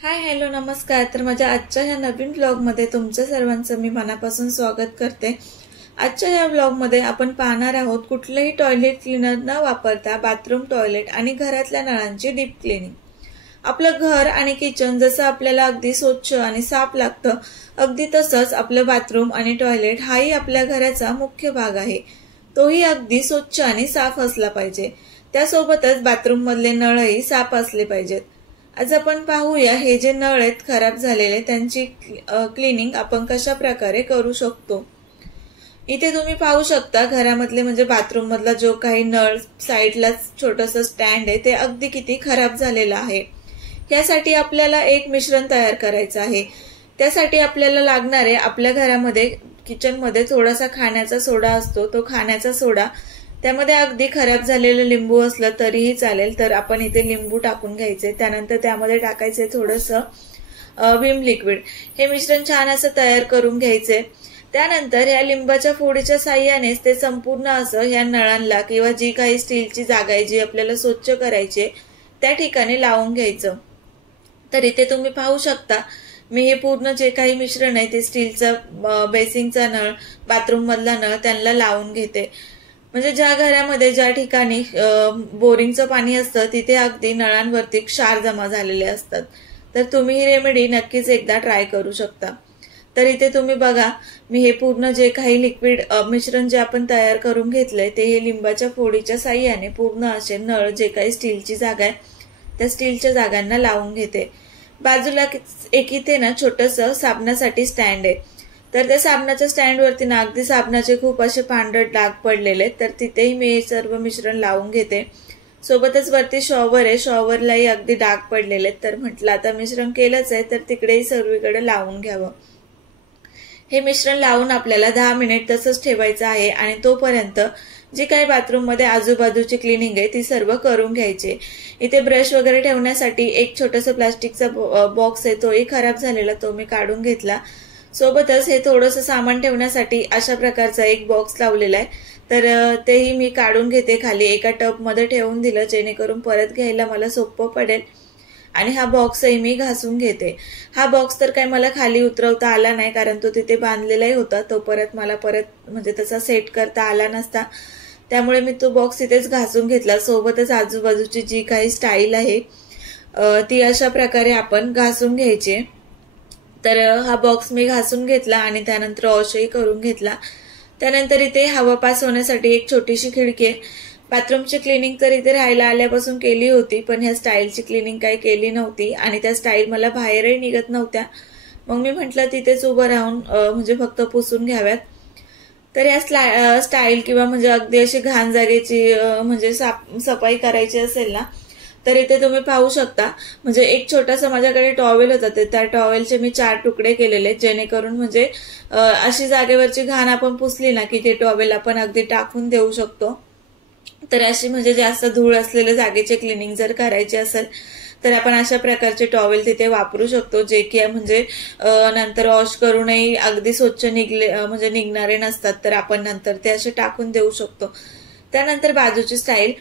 Hi hello नमस्कार। तर माझ्या आजच्या ह्या नवीन ब्लॉगमध्ये तुमच्या सर्वांचं मी मनापासून स्वागत करते। आजच्या या ब्लॉगमध्ये आपण पाहणार आहोत कुठलेही टॉयलेट क्लीनर न वापरता बाथरूम, टॉयलेट आणि घरातल्या नळांची डीप क्लीनिंग। आपलं घर आणि किचन जसं आपल्याला अगदी स्वच्छ आणि साफ लागतं, अगदी तसंच आपलं बाथरूम आणि टॉयलेट हाही आपल्या घराचा मुख्य भाग आहे। तोही अगदी स्वच्छ आणि साफ असला पाहिजे। त्यासोबतच बाथरूम मधले नळही साफ असले पाहिजेत। आज आपण पाहूया हे जे नळ आहेत खराब झालेले त्यांची क्लीनिंग आपण कशा प्रकारे करू शकतो। इथे तुम्ही पाहू शकता घरामधले म्हणजे बाथरूम मधला जो काही नळ साइडला छोटंसं स्टँड आहे ते अगदी किती खराब झालेलं आहे। यासाठी आपल्याला एक मिश्रण तयार करायचं आहे। त्यासाठी आपल्याला लागणार आहे आपल्या घरामध्ये किचन मध्ये थोडासा खाण्याचा सोडा असतो, तो खाण्याचा सोडा, त्यामध्ये अगदी खराब झालेलं लिंबू असलं तरीही चालेल, तर आपण इथे लिंबू टाकून घ्यायचे। त्यानंतर त्यामध्ये टाकायचे थोडंसं विम लिक्विड। हे मिश्रण छान असं तयार करून घ्यायचे। त्यानंतर या लिंबाच्या फोडीच्या साहाय्यानेच ते संपूर्ण असं ह्या नळांना किंवा जी काही स्टीलची जागा आहे जी आपल्याला स्वच्छ करायची त्या ठिकाणी लावून घ्यायचं। तर इथे तुम्ही पाहू शकता मी हे पूर्ण जे काही मिश्रण आहे ते स्टीलचा बेसिंगचा नळ, बाथरूम मधला नळ त्यांना लावून घेते। म्हणजे ज्या घरामध्ये ज्या ठिकाणी बोरिंगचं पाणी असतं तिथे अगदी नळांवरती क्षार जमा झालेले असतात। तर तुम्ही ही रेमेडी नक्कीच एकदा ट्राय करू शकता। तर इथे तुम्ही बघा मी हे पूर्ण जे काही लिक्विड मिश्रण जे आपण तयार करून घेतलंय ते हे लिंबाच्या फोडीच्या साहाय्याने पूर्ण असे नळ जे काही स्टीलची जागा आहे त्या स्टीलच्या जागांना लावून घेते। बाजूला एक इथे ना छोटंसं साबणासाठी स्टँड आहे। तर त्या साबणाच्या स्टँड वरती ना अगदी साबणाचे खूप असे पांढरट डाग पडलेले, तर तिथेही मी हे सर्व मिश्रण लावून घेते। सोबतच वरती शॉवर आहे, शॉवरलाही अगदी डाग पडलेले, तर म्हटलं आता मिश्रण केलंच आहे तर तिकडेही सर्वीकडे लावून घ्यावं। हे मिश्रण लावून आपल्याला 10 मिनिट तसंच ठेवायचं आहे आणि तोपर्यंत जी काही बाथरूम मध्ये आजूबाजूची क्लिनिंग आहे ती सर्व करून घ्यायची। इथे ब्रश वगैरे ठेवण्यासाठी एक छोटंसं प्लास्टिकचा बॉक्स आहे, तोही खराब झालेला, तो मी काढून घेतला। सोबतच हे थोडंसं सामान ठेवण्यासाठी अशा प्रकारचा एक बॉक्स लावलेला आहे, तर तेही मी काढून घेते, खाली एका टब मध्ये ठेवून दिलं जेणेकरून परत घ्यायला मला सोपं पडेल। आणि हा बॉक्सही मी घासून घेते। हा बॉक्स तर काही मला खाली उतरवता आला नाही कारण तो तिथे बांधलेलाही होता, तो मला परत म्हणजे तसा सेट करता आला नसता, त्यामुळे मी तो बॉक्स इथेच घासून घेतला। सोबतच आजूबाजूची जी काही स्टाईल आहे ती अशा प्रकारे आपण घासून घ्यायची। तर हा बॉक्स मी घासून घेतला आणि त्यानंतर वॉशही करून घेतला। त्यानंतर इथे हवा पास होण्यासाठी एक छोटीशी खिडकी आहे। बाथरूमची क्लिनिंग तर इथे राहायला आल्यापासून केली होती, पण ह्या स्टाईलची क्लिनिंग काही केली नव्हती आणि त्या स्टाईल मला बाहेरही निघत नव्हत्या। मग मी म्हटलं तिथेच उभं राहून म्हणजे फक्त पुसून घ्याव्यात। तर या स्टाईल किंवा म्हणजे अगदी अशी घाण जागेची म्हणजे सफाई करायची असेल ना तर इथे तुम्ही पाहू शकता म्हणजे एक छोटासा माझ्याकडे टॉवेल होता, त्या टॉवेलचे मी 4 तुकडे केलेले जेणेकरून म्हणजे अशी जागेवरची घाण आपण पुसली ना की ते टॉवेल आपण अगदी टाकून देऊ शकतो। तर अशी म्हणजे जास्त धूळ असलेल्या जागेची क्लिनिंग जर करायची असेल तर आपण अशा प्रकारचे टॉवेल तिथे वापरू शकतो, जे की म्हणजे नंतर वॉश करूनही अगदी स्वच्छ म्हणजे निघणारे नसतात, तर आपण नंतर ते असे टाकून देऊ शकतो। त्यानंतर बाजूची स्टाईल,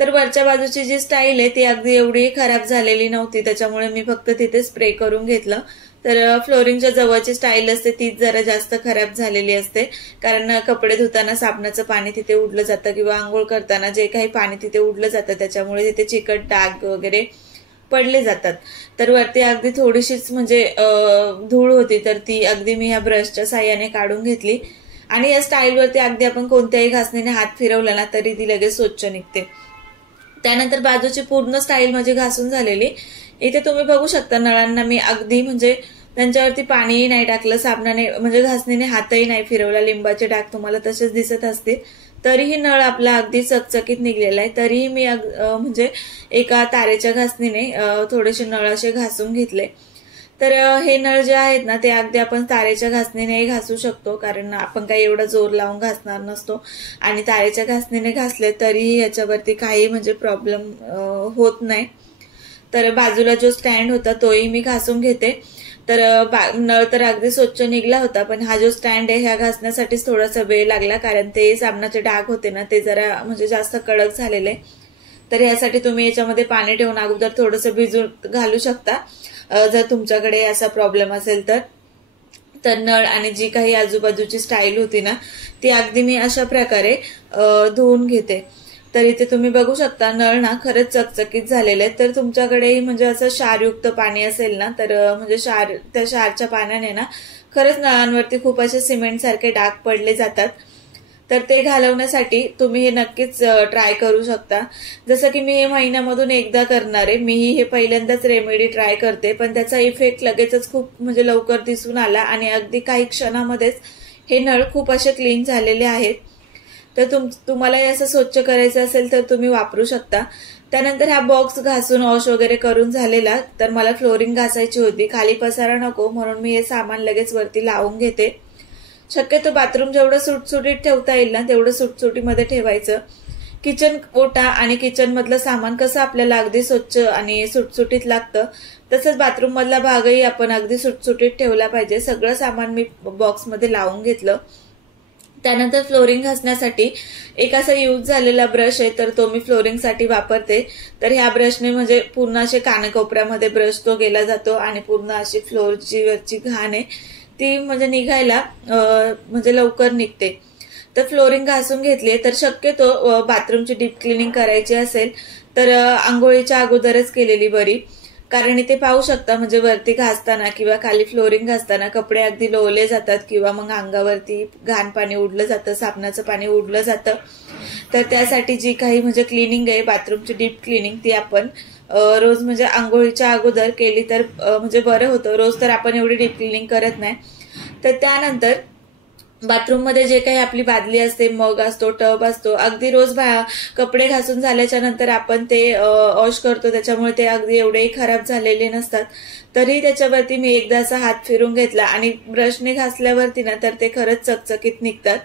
तर वरच्या बाजूची जी स्टाईल आहे ती अगदी एवढी खराब झालेली नव्हती, त्याच्यामुळे मी फक्त तिथे स्प्रे करून घेतलं। तर फ्लोरिंगच्या जवळची स्टाईल असते तीच जरा जास्त खराब झालेली असते, कारण कपडे धुताना साबणाचं पाणी तिथे उडलं जातं किंवा आंघोळ करताना जे काही पाणी तिथे उडलं जातं त्याच्यामुळे तिथे चिकट डाग वगैरे पडले जातात। तर वरती अगदी थोडीशीच म्हणजे धूळ होती, तर ती अगदी मी ह्या ब्रशच्या साहाय्याने काढून घेतली आणि या स्टाईल वरती अगदी आपण कोणत्याही घासणीने हात फिरवला ना तरी ती लगेच स्वच्छ निघते। त्यानंतर बाजूची पूर्ण स्टाईल माझी घासून झालेली। इथे तुम्ही बघू शकता नळांना मी अगदी म्हणजे त्यांच्यावरती पाणीही नाही टाकलं, साबणाने म्हणजे घासणीने हातही नाही फिरवला, लिंबाचे डाग तुम्हाला तसेच दिसत असतील, तरीही नळ आपला अगदी चकचकीत निघलेला आहे। तरीही मी म्हणजे एका तारेच्या घासणीने थोडेसे नळ असे घासून घेतले। तर हे नळ जे आहेत ना ते अगदी आपण तारेच्या घासणीनेही घासू शकतो, कारण आपण काही एवढा जोर लावून घासणार नसतो आणि तारेच्या घासणीने घासले तरीही याच्यावरती काही म्हणजे प्रॉब्लेम होत नाही। तर बाजूला जो स्टँड होता तोही मी घासून घेते। तर नळ तर अगदी स्वच्छ निघला होता, पण हा जो स्टँड आहे ह्या घासण्यासाठीच थोडासा वेळ लागला, कारण ते साबणाचे डाग होते ना ते जरा म्हणजे जास्त कडक झालेले। तर यासाठी तुम्ही याच्यामध्ये पाणी ठेवून अगोदर थोडंसं भिजून घालू शकता जर तुमच्याकडे असा प्रॉब्लेम असेल तर नळ आणि जी काही आजूबाजूची स्टाईल होती ना ती अगदी मी अशा प्रकारे धुवून घेते। तर इथे तुम्ही बघू शकता नळ ना खरंच चकचकीत झालेले आहेत। तर तुमच्याकडेही म्हणजे असं क्षारयुक्त पाणी असेल ना तर म्हणजे त्या क्षारच्या पाण्याने ना खरंच नळांवरती खूप असे सिमेंट सारखे डाग पडले जातात। तर ते घालवण्यासाठी तुम्ही हे नक्कीच ट्राय करू शकता। जसं की मी हे महिन्यामधून एकदा करणार आहे, मीही हे पहिल्यांदाच रेमेडी ट्राय करते, पण त्याचा इफेक्ट लगेचच खूप म्हणजे लवकर दिसून आला आणि अगदी काही क्षणामध्येच हे नळ खूप असे क्लीन झालेले आहेत। तर तुम्हाला असं स्वच्छ करायचं असेल तर तुम्ही वापरू शकता। त्यानंतर हा बॉक्स घासून वॉश वगैरे करून झालेला, तर मला फ्लोरिंग घासायची होती, खाली पसारा नको म्हणून मी हे सामान लगेच वरती लावून घेते। शक्यतो बाथरूम जेवढं सुटसुटीत ठेवता येईल ना तेवढं सुटसुटीमध्ये ठेवायचं। किचन ओटा आणि किचन मधलं सामान कसं आपल्याला अगदी स्वच्छ आणि सुटसुटीत लागतं, तसंच बाथरूम मधला भागही आपण अगदी सुटसुटीत ठेवला पाहिजे। सगळं सामान मी बॉक्समध्ये लावून घेतलं। त्यानंतर फ्लोरिंग घासण्यासाठी एक असा यूज झालेला ब्रश आहे, तर तो मी फ्लोरिंग साठी वापरते। तर ह्या ब्रशने म्हणजे पूर्ण असे कानाकोपऱ्यामध्ये ब्रश तो गेला जातो आणि पूर्ण अशी फ्लोरची वरची घाण आहे ती म्हणजे निघायला म्हणजे लवकर निघते। तर फ्लोरिंग घासून घेतली। तर शक्यतो बाथरूमची डीप क्लिनिंग करायची असेल तर आंघोळीच्या अगोदरच केलेली बरी, कारण इथे पाहू शकता म्हणजे वरती घासताना किंवा खाली फ्लोरिंग घासताना कपडे अगदी लोळले जातात किंवा मग अंगावरती घाण पाणी उडलं जातं, साबणाचं पाणी उडलं जातं। तर त्यासाठी जी काही म्हणजे क्लिनिंग आहे बाथरूमची डीप क्लिनिंग ती आपण रोज म्हणजे आंघोळीच्या अगोदर केली तर म्हणजे बरं होतं। रोज तर आपण एवढी डीप क्लिनिंग करत नाही। तर त्यानंतर बाथरूम मध्ये जे काही आपली बादली असते, मग असतो, टब असतो, अगदी रोज कपडे घासून झाल्याच्या नंतर आपण ते वॉश करतो, त्याच्यामुळे ते अगदी एवढेही खराब झालेले नसतात। तरी त्याच्यावरती मी एकदा असा हात फिरून घेतला आणि ब्रशने घासल्यावरती ना तर ते खरंच चकचकीत निघतात।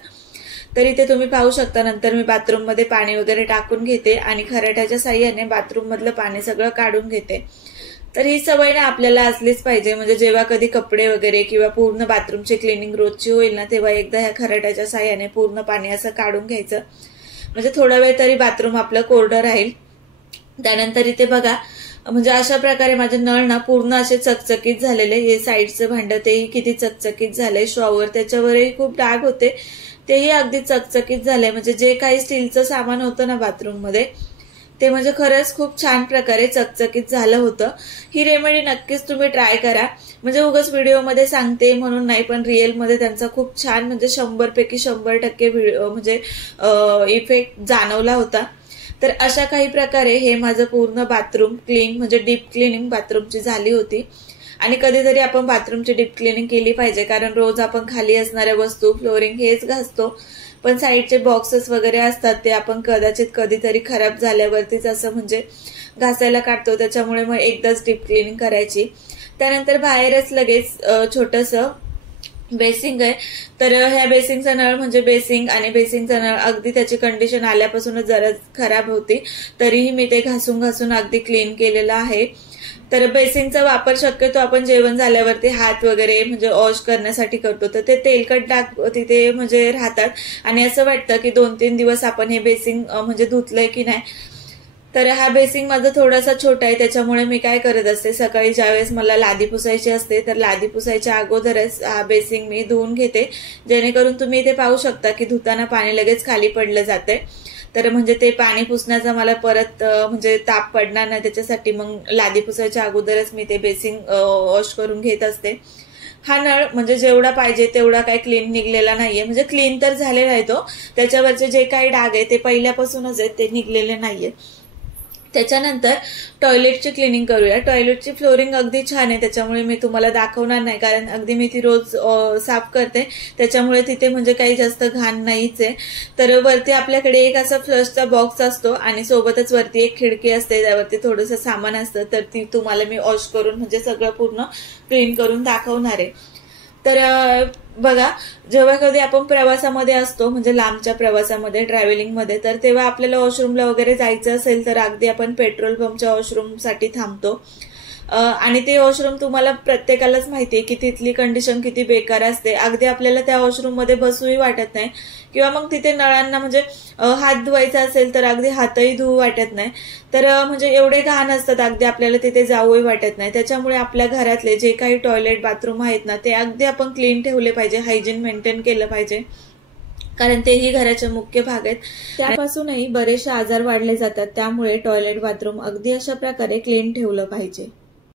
तर इथे तुम्ही पाहू शकता नंतर मी बाथरूम मध्ये पाणी वगैरे टाकून घेते आणि खराट्याच्या साह्याने बाथरूम मधलं पाणी सगळं काढून घेते। तर ही सवय ना आपल्याला असलीच पाहिजे, म्हणजे जेव्हा कधी कपडे वगैरे किंवा पूर्ण बाथरूमची क्लिनिंग रोजची होईल ना तेव्हा एकदा ह्या खराट्याच्या साह्याने पूर्ण पाणी असं काढून घ्यायचं, म्हणजे थोडा वेळ तरी बाथरूम आपलं कोरडं राहील। त्यानंतर इथे बघा म्हणजे अशा प्रकारे माझे नळ ना पूर्ण असे चकचकीत झालेले। हे साईडचं भांड तेही किती चकचकीत झालंय, शॉवर त्याच्यावरही खूप डाग होते तेही अगदी चकचकीत झालंय। म्हणजे जे काही स्टीलचं सामान होतं ना बाथरूम मध्ये ते म्हणजे खरंच खूप छान प्रकारे चकचकीत झालं होतं। ही रेमेडी नक्कीच तुम्ही ट्राय करा, म्हणजे उगाच व्हिडिओमध्ये सांगते म्हणून नाही, पण रिअल मध्ये त्यांचा खूप छान म्हणजे 100 पैकी 100% म्हणजे इफेक्ट जाणवला होता। तर अशा काही प्रकारे हे माझं पूर्ण बाथरूम क्लीन म्हणजे डीप क्लिनिंग बाथरूमची झाली होती। आणि कधीतरी आपण बाथरूमची डीप क्लिनिंग केली पाहिजे, कारण रोज आपण खाली असणाऱ्या वस्तू फ्लोरिंग हेच घासतो, पण साईडचे बॉक्सेस वगैरे असतात ते आपण कदाचित कधीतरी खराब झाल्यावरतीच असं म्हणजे घासायला काढतो, त्याच्यामुळे मग एकदाच डीप क्लिनिंग करायची। त्यानंतर बाहेरच लगेच छोटंसं बेसिंग आहे, तर ह्या बेसिंगचा नळ म्हणजे बेसिंग आणि बेसिंगचा नळ अगदी त्याची कंडिशन आल्यापासूनच जरा खराब होती, तरीही मी ते घासून घासून अगदी क्लीन केलेलं आहे। तर बेसिंगचा वापर शक्यतो आपण जेवण झाल्यावरती हात वगैरे म्हणजे वॉश करण्यासाठी करतो, तर ते तेलकट डाग तिथे म्हणजे राहतात आणि असं वाटतं की 2-3 दिवस आपण हे बेसिंग म्हणजे धुतलंय की नाही। तर हा बेसिंग माझा थोडासा छोटा आहे, त्याच्यामुळे मी काय करत असते सकाळी ज्यावेळेस मला लादी पुसायची असते तर लादी पुसायच्या अगोदरच हा बेसिंग मी धुवून घेते, जेणेकरून तुम्ही इथे पाहू शकता की धुताना पाणी लगेच खाली पडलं जातंय। तर म्हणजे ते पाणी पुसण्याचा मला परत म्हणजे ताप पडणार नाही, त्याच्यासाठी मग लादी पुसायच्या अगोदरच मी ते बेसिंग वॉश करून घेत असते। हा नळ म्हणजे जेवढा पाहिजे तेवढा काही क्लीन निघलेला नाहीये, म्हणजे क्लीन तर झालेला आहे तो, त्याच्यावरचे जे काही डाग आहे ते पहिल्यापासूनच आहेत, ते निघलेले नाहीये। त्याच्यानंतर टॉयलेटची क्लिनिंग करूया। टॉयलेटची फ्लोरिंग अगदी छान आहे, त्याच्यामुळे मी तुम्हाला दाखवणार नाही, कारण अगदी मी ती रोज साफ करते, त्याच्यामुळे तिथे म्हणजे काही जास्त घाण नाहीच आहे। तर वरती आपल्याकडे एक असा फ्लशचा बॉक्स असतो आणि सोबतच वरती एक खिडकी असते, त्यावरती थोडंसं सामान असतं, तर ती तुम्हाला मी वॉश करून म्हणजे सगळं पूर्ण क्लीन करून दाखवणार आहे। तर बघा जेव्हा कधी आपण प्रवासामध्ये असतो म्हणजे लांबच्या प्रवासामध्ये ट्रॅव्हलिंग मध्ये, तर तेव्हा आपल्याला वॉशरूमला वगैरे जायचं असेल तर अगदी आपण पेट्रोल पंपच्या वॉशरूम साठी थांबतो आणि ते वॉशरूम तुम्हाला प्रत्येकालाच माहिती आहे की तिथली कंडिशन किती बेकार असते. अगदी आपल्याला त्या वॉशरूम मध्ये बसूही वाटत नाही, किंवा मग तिथे नळांना म्हणजे हात धुवायचा असेल तर अगदी हातही धुवू वाटत नाही. तर म्हणजे एवढे घाण असतात, अगदी आपल्याला तिथे जाऊही वाटत नाही. त्याच्यामुळे आपल्या घरातले जे काही टॉयलेट बाथरूम आहेत ना, ते अगदी आपण क्लीन ठेवले पाहिजे, हायजीन मेंटेन केलं पाहिजे, कारण तेही घराचे मुख्य भाग आहेत. त्यापासूनही बरेचसे आजार वाढले जातात. त्यामुळे टॉयलेट बाथरूम अगदी अशा प्रकारे क्लीन ठेवलं पाहिजे.